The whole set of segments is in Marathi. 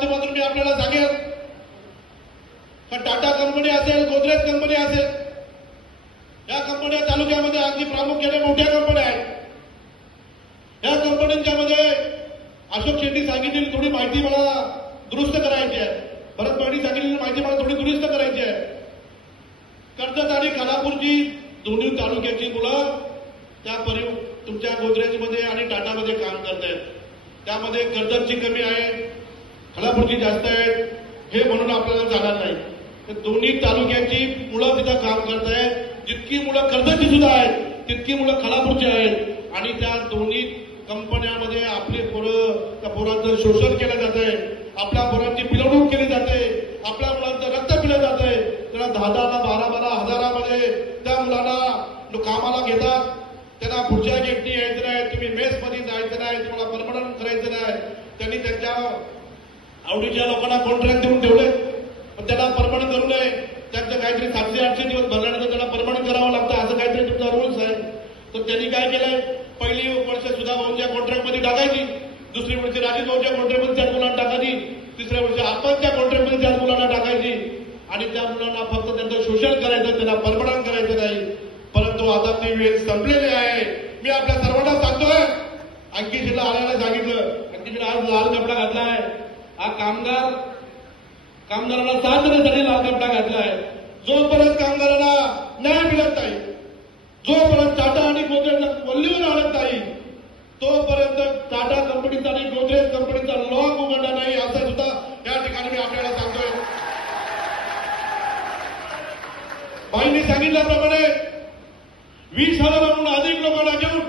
माध्यमातून मी आपल्याला सांगेन का टाटा कंपनी असेल, गोदरेज कंपनी असेल, या कंपन्या तालुक्यामध्ये अगदी प्रामुख्याने मोठ्या कंपन्या आहेत. या कंपन्यांच्या मध्ये अशोक शेट्टी सांगितलेली थोडी माहिती मला दुरुस्त करायची आहे. भरत पाटील सांगितलेली माहिती मला थोडी दुरुस्त करायची आहे. कर्जत आणि खालापूरची दोन्ही तालुक्याची मुलं त्या तुमच्या गोदरेजमध्ये आणि टाटामध्ये काम करत आहेत. त्यामध्ये कर्जतची कमी आहे, खालापूरची जास्त आहे, हे म्हणून आपल्याला जाणार नाही. तर दोन्ही तालुक्याची मुलं तिथं काम करत आहेत. जितकी मुलं कर्जतची सुद्धा आहेत तितकी मुलं खालापूरची आहेत. आणि त्या दोन्ही कंपन्यांमध्ये आपली पोरं, त्या पोरांचं शोषण केलं जातंय, आपल्या पोरांची पिळवणूक केली जाते, आपल्या मुलांचं रक्त पिलं जातंय. त्याला 10-10, 12-12 हजारामध्ये त्या मुलांना कामाला घेतात. त्यांना पुढच्या गेटनी यायचं नाही, तुम्ही मेसमध्ये जायचं नाही, तुम्हाला परमनंट करायचं नाही. त्यांनी त्यांच्या आवडीच्या लोकांना कॉन्ट्रॅक्ट देऊन ठेवले, पण त्यांना परमनंट करू नये. त्यांचं काहीतरी 700-800 दिवस भरल्यानंतर त्यांना परमनंट करावं लागतं, असं काहीतरी तुमचा रूल्स आहे. तर त्यांनी काय केलंय, पहिली वर्ष सुधा भाऊंच्या कॉन्ट्रॅक्टमध्ये टाकायची, दुसरी वर्ष राजीव भाऊच्या कॉन्ट्रॅक्टमध्ये त्याच मुलांना टाकायची, तिसऱ्या वर्षी आत्माच्या कॉन्ट्रॅक्टमध्ये त्याच मुलांना टाकायची. आणि त्या मुलांना फक्त त्यांचं शोषण करायचं, त्यांना परमनंट करायचं नाही. परंतु आता ती वेळ संपलेली आहे. मी आपल्या सर्वांना सांगतोय, अंकितला आल्याला सांगितलं, अंकितला आज लाल कपडा घातलाय. हा कामगारांना साथ देण्यासाठी लाल कपडा घातलाय. जोपर्यंत कामगारांना न्याय मिळत नाही, जोपर्यंत टाटा आणि गोदरेजला वल्लीवर आणत नाही, तोपर्यंत टाटा कंपनीचा आणि गोदरेज कंपनीचा लॉक उघडणार नाही, असं सुद्धा या ठिकाणी मी आपल्याला सांगतोय. बाईंनी सांगितल्याप्रमाणे 20,000हून अधिक लोकांना घेऊन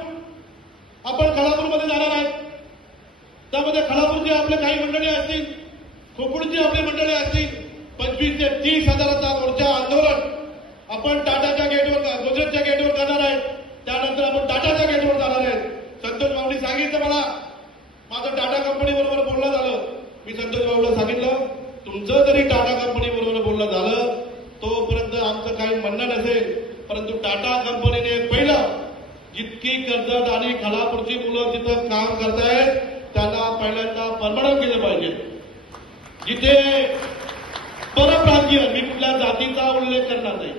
आपण खालापूरमध्ये जाणार आहोत. त्यामध्ये खालापूरचे आपले काही मंडळी असतील, खोपूरची आपली मंडळी असतील. 25,000 ते 30,000चा मोर्चा आंदोलन आपण टाटाच्या गेटवर, गोदरेजच्या गेटवर करणार आहे. त्यानंतर आपण टाटाच्या गेटवर जाणार आहे. संतोष भाऊंनी सांगितलं, मला माझं टाटा कंपनी बरोबर बोलणं झालं. मी संतोष भाऊला सांगितलं, तुमचं जरी टाटा कंपनी बरोबर बोलणं झालं तोपर्यंत आमचं काही म्हणणं नसेल, परंतु टाटा कंपनीने पहिलं जितकी कर्जत आणि खालापूरची मुलं तिथं काम करतायत त्यांना पहिल्यांदा परमनंट केलं पाहिजे. जिथे परप्रांतीय, मी कुठल्या जातीचा उल्लेख करणार नाही,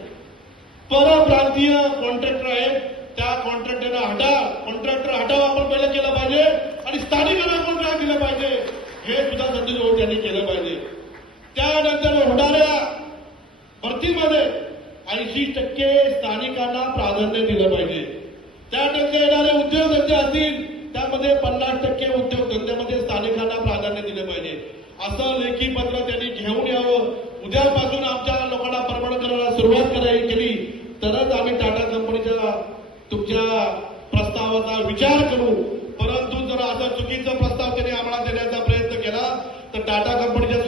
परप्रांतीय कॉन्ट्रॅक्टर आहेत, त्या कॉन्ट्रॅक्टर हटाव आपण पहिलं केलं पाहिजे आणि स्थानिकांना कॉन्ट्रॅक्ट दिलं पाहिजे. हे सुद्धा संतोष भाऊ यांनी केलं पाहिजे. त्यानंतर होणाऱ्या भरतीमध्ये 80% स्थानिकांना प्राधान्य दिलं पाहिजे. त्यानंतर येणारे उद्योगधंदे असतील त्यामध्ये 50% उद्योगधंद्यामध्ये स्थानिकांना प्राधान्य दिलं पाहिजे. असं लेखी पत्र त्यांनी घेऊन यावं. उद्यापासून आमच्या लोकांना परमनंट करायला सुरुवात केली तरच आम्ही टाटा कंपनीच्या तुमच्या प्रस्तावाचा विचार करू. परंतु जर असा चुकीचा प्रस्ताव त्यांनी आम्हाला देण्याचा प्रयत्न केला तर टाटा कंपनीच्या